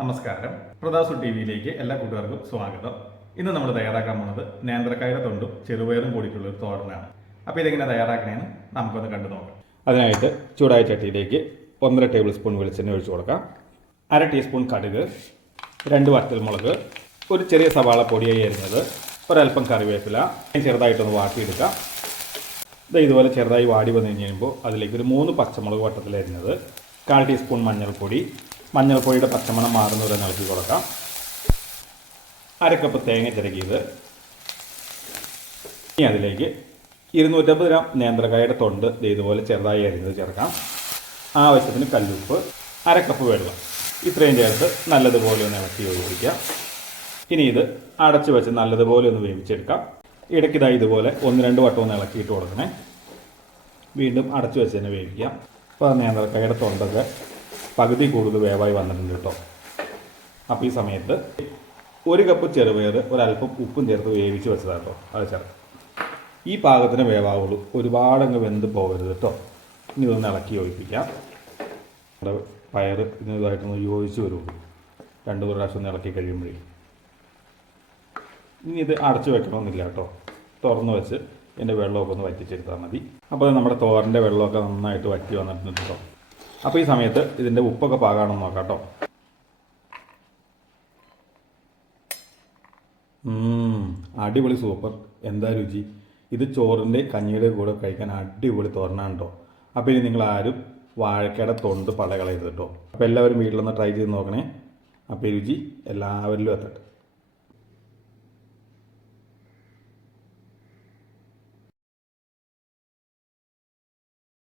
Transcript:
നമസ്കാരം. പ്രതാസു ടി വിയിലേക്ക് എല്ലാ കൂട്ടുകാർക്കും സ്വാഗതം. ഇന്ന് നമ്മൾ തയ്യാറാക്കാൻ പോകുന്നത് നേന്ത്രക്കായുടെ തൊണ്ടും ചെറുപയറും കൂടിയിട്ടുള്ള ഒരു തോരനാണ്. അപ്പോൾ ഇതെങ്ങനെ തയ്യാറാക്കണമെന്ന് നമുക്കൊന്ന് കണ്ടു നോക്കാം. അതിനായിട്ട് ചൂടായ ചട്ടിയിലേക്ക് 1.5 ടേബിൾ സ്പൂൺ വെളിച്ചെണ്ണ ഒഴിച്ചു കൊടുക്കാം. 1/2 ടീസ്പൂൺ കടുക്, 2 വറ്റൽമുളക്, ഒരു ചെറിയ സവാള പൊടിയായി അരിഞ്ഞത്, ഒരൽപ്പം കറിവേപ്പില ചെറുതായിട്ടൊന്ന് വാട്ടിയെടുക്കാം. ഇതുപോലെ ചെറുതായി വാടി വന്നു കഴിയുമ്പോൾ അതിലേക്ക് ഒരു 3 പച്ചമുളക് വട്ടത്തിൽ അരിഞ്ഞത്, 1/4 ടീസ്പൂൺ മഞ്ഞൾപ്പൊടിയുടെ പച്ചമണം മാറുന്നവരെ ഇളക്കി കൊടുക്കാം. 1/2 കപ്പ് തേങ്ങ ചിരകിയത്, ഇനി അതിലേക്ക് 250 ഗ്രാം നേന്ത്രക്കായുടെ തൊണ്ട് ഇതുപോലെ ചെറുതായി അരിഞ്ഞത് ചേർക്കാം. ആവശ്യത്തിന് കല്ലുപ്പ്, 1/2 കപ്പ് വെള്ളം, ഇത്രയും ചേർത്ത് നല്ലതുപോലെ ഒന്ന് ഇളക്കി യോജിപ്പിക്കാം. ഇനി ഇത് അടച്ചു വെച്ച് നല്ലതുപോലെ ഒന്ന് വേവിച്ചെടുക്കാം. ഇടയ്ക്കിതായി ഇതുപോലെ 1-2 വട്ടം ഒന്ന് ഇളക്കിയിട്ട് കൊടുക്കണേ. വീണ്ടും അടച്ചു വെച്ച് തന്നെ വേവിക്കാം. അപ്പോൾ നേന്ത്രക്കായുടെ തൊണ്ടൊക്കെ പകുതി കൂടുതൽ വേവായി വന്നിട്ടുണ്ട് കേട്ടോ. അപ്പോൾ ഈ സമയത്ത് 1 കപ്പ് ചെറുപയർ ഒരല്പം ഉപ്പും ചേർത്ത് വേവിച്ച് വെച്ചതാണ് കേട്ടോ. അത് ചേർത്ത് ഈ പാകത്തിന് വേവാവുള്ളൂ, ഒരുപാടങ്ങ് വെന്ത് പോകരുത് കേട്ടോ. ഇനി ഇതൊന്ന് ഇളക്കി യോജിപ്പിക്കാം. നമ്മുടെ പയർ ഇതായിട്ടൊന്ന് യോജിച്ച് വരുള്ളൂ 2 പ്രാവശ്യം ഒന്ന് ഇളക്കി കഴിയുമ്പോഴേ. ഇനി ഇത് അടച്ചു വെക്കണമെന്നില്ല കേട്ടോ, തുറന്ന് വെച്ച് ഇതിൻ്റെ വെള്ളമൊക്കെ ഒന്ന് വറ്റിച്ചെടുത്താൽ മതി. അപ്പോൾ നമ്മുടെ തോരൻ്റെ വെള്ളമൊക്കെ നന്നായിട്ട് വറ്റി വന്നിട്ടുണ്ട് കേട്ടോ. അപ്പോൾ ഈ സമയത്ത് ഇതിൻ്റെ ഉപ്പൊക്കെ പാകാണെന്ന് നോക്കാം കേട്ടോ. അടിപൊളി, സൂപ്പർ, എന്താ രുചി! ഇത് ചോറിൻ്റെ കഞ്ഞിയുടെ കൂടെ കഴിക്കാൻ അടിപൊളി തോരനാണ് കേട്ടോ. അപ്പോൾ ഇനി നിങ്ങൾ ആരും വാഴക്കയുടെ തൊണ്ട് പല കളയരുത് കേട്ടോ. അപ്പോൾ എല്ലാവരും വീട്ടിലൊന്ന് ട്രൈ ചെയ്ത് നോക്കണേ. അപ്പോൾ ഈ രുചി എല്ലാവരിലും എത്തട്ടെ.